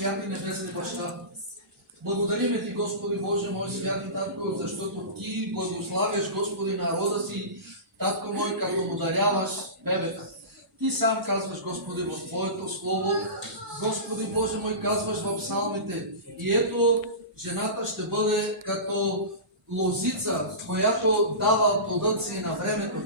святи небесни баща, благодариме Ти, Господи Боже мой, святи Татко, защото Ти благославяш, Господи, народа си, Татко мой, като му даряваш бебета. Ти сам казваш, Господи, в Твоето Слово, Господи Боже мой, казваш в псалмите. И ето, жената ще бъде като лозица, която дава плодът си на времето.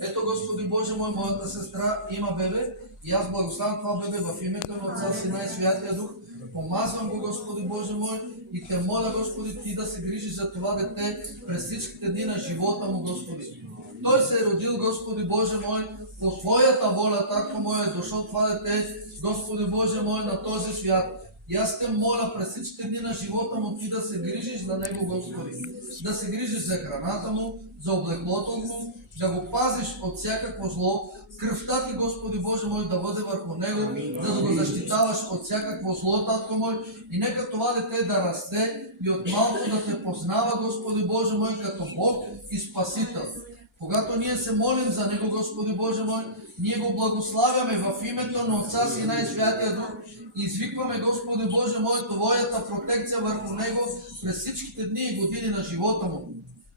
Ето, Господи Боже мой, моята сестра има бебе и аз благославям това бебе в името на Отца, Сина и Святия Дух. Помазвам го, Господи Боже мой, и те моля, Господи, Ти да се грижиш за това дете през всичките дни на живота му, Господи. Той се е родил, Господи Боже мой, по Твоята воля, Татко мой, е дошъл това дете, Господи Боже мой, на този свят. И аз те моля през всичките дни на живота му Ти да се грижиш за него, Господи. Да се грижиш за храната му, за облеклото му, да го пазиш от всякакво зло. Кръвта Ти, Господи Боже мой, да бъде върху него, за да го защитаваш от всякакво зло, Татко мой. И нека това дете да расте и от малко да Те познава, Господи Боже мой, като Бог и Спасител. Когато ние се молим за него, Господи Боже мой, ние го благославяме в името на Отца, Сина и Святия Дух. И извикваме, Господи Боже мой, Твоята протекция върху него през всичките дни и години на живота му.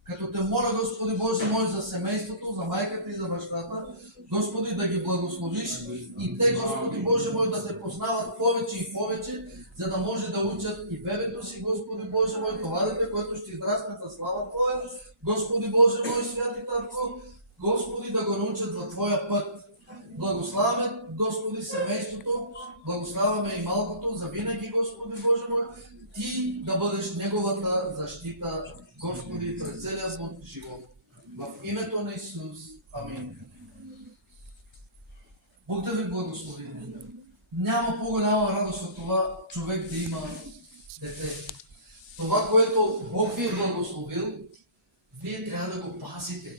Като Те моля, Господи Боже мой, за семейството, за майката и за бащата, Господи, да ги благословиш и те, Господи Боже мой, да Те познават повече и повече, за да може да учат и бебето си, Господи Боже мой, това дете, което ще израсне за слава Твоя, Господи Боже мой, святи Татко, Господи, да го научат във Твоя път. Благославяме, Господи, семейството, благославяме и малкото, за винаги, Господи Боже мой, Ти да бъдеш неговата защита, Господи, през целия му живот. В името на Исус. Амин. Бог да ви благослови. Няма по-голяма радост от това човек да има дете. Това, което Бог ви е благословил, вие трябва да го пазите.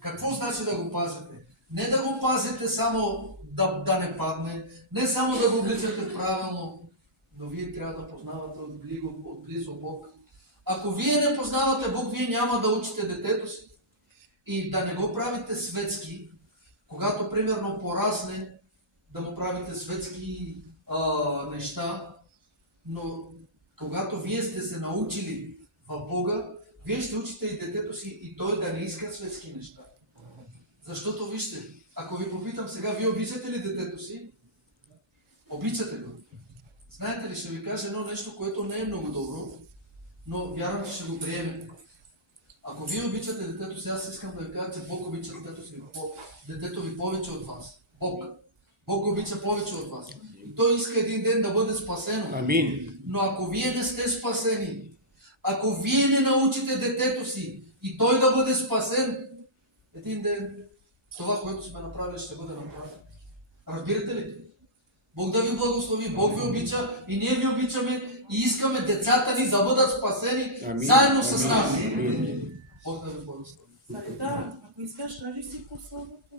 Какво значи да го пазите? Не да го пазите само да не падне, не само да го вличате правилно, но вие трябва да познавате отблизо Бог. Ако вие не познавате Бог, вие няма да учите детето си. И да не го правите светски, когато примерно порасне, да му правите светски неща, но когато вие сте се научили в Бога, вие ще учите и детето си и той да не иска светски неща. Защото вижте, ако ви попитам сега, вие обичате ли детето си? Обичате го. Знаете ли, ще ви кажа едно нещо, което не е много добро, но вярвам, че ще го приемете. Ако вие обичате детето си, аз искам да ви кажа, че Бог обича детето ви повече от вас. Бог го обича повече от вас. И Той иска един ден да бъде спасено. Амин. Но ако вие не сте спасени, ако вие не научите детето си и той да бъде спасен, един ден това, което сме направили, ще бъде направено. Разбирате ли? Бог да ви благослови, Бог ви обича и ние ви обичаме и искаме децата ни да бъдат спасени заедно с нас. Бог да ви благослови. Да, ако искаш, кажи си по словото.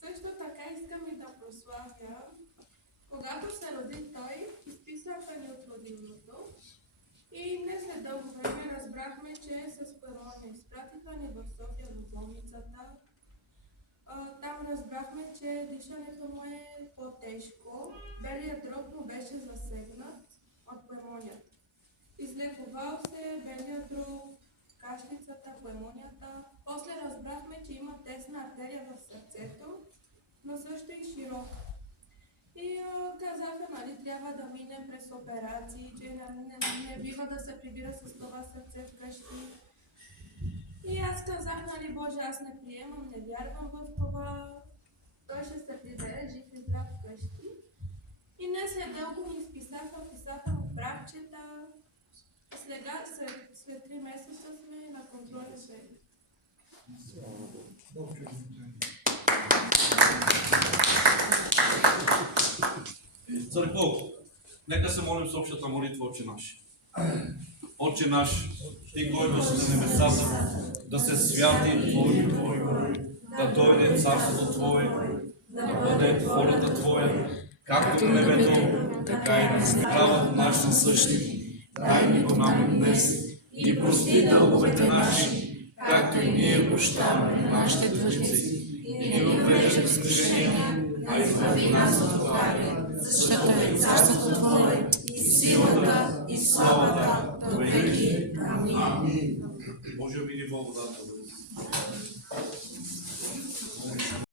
Също така искам и да прославя. Когато се роди той, изписаха ни от родилното и не след дълго време разбрахме, че с първония изпратиха ни в София в болницата. Там разбрахме, че дишането му е по-тежко. Белият дроб му беше засегнат от пневмонията. Излекувал се белият дроб, кашлицата, пневмонията. После разбрахме, че има тесна артерия в сърцето, но също и широка. И казаха, нали, трябва да мине през операции, че не бива да се прибира с това сърце вкъщи. И аз казах, нали, Боже, аз не приемам, не вярвам в това. Той ще се прибере жив и здрав вкъщи. И не след дълго ми писаха му правчета. Сега, след 3 месеца сме на контролен шлем. Църкво, нека се молим с общата молитва Отче наш. Отче наш, Ти, който си на небесата, да се святи Твоето име, да дойде царството Твое, да бъде волята Твоя, както на небето, така и на земята нашата насъщни. Дай ни го нам днес и прости дълговете наши, както и ние прощаваме на нашите длъжници. И не въвеждаш в изкушение, а избави нас от лукавия, защото е царството во веки. Амин. Божјо мили благодат.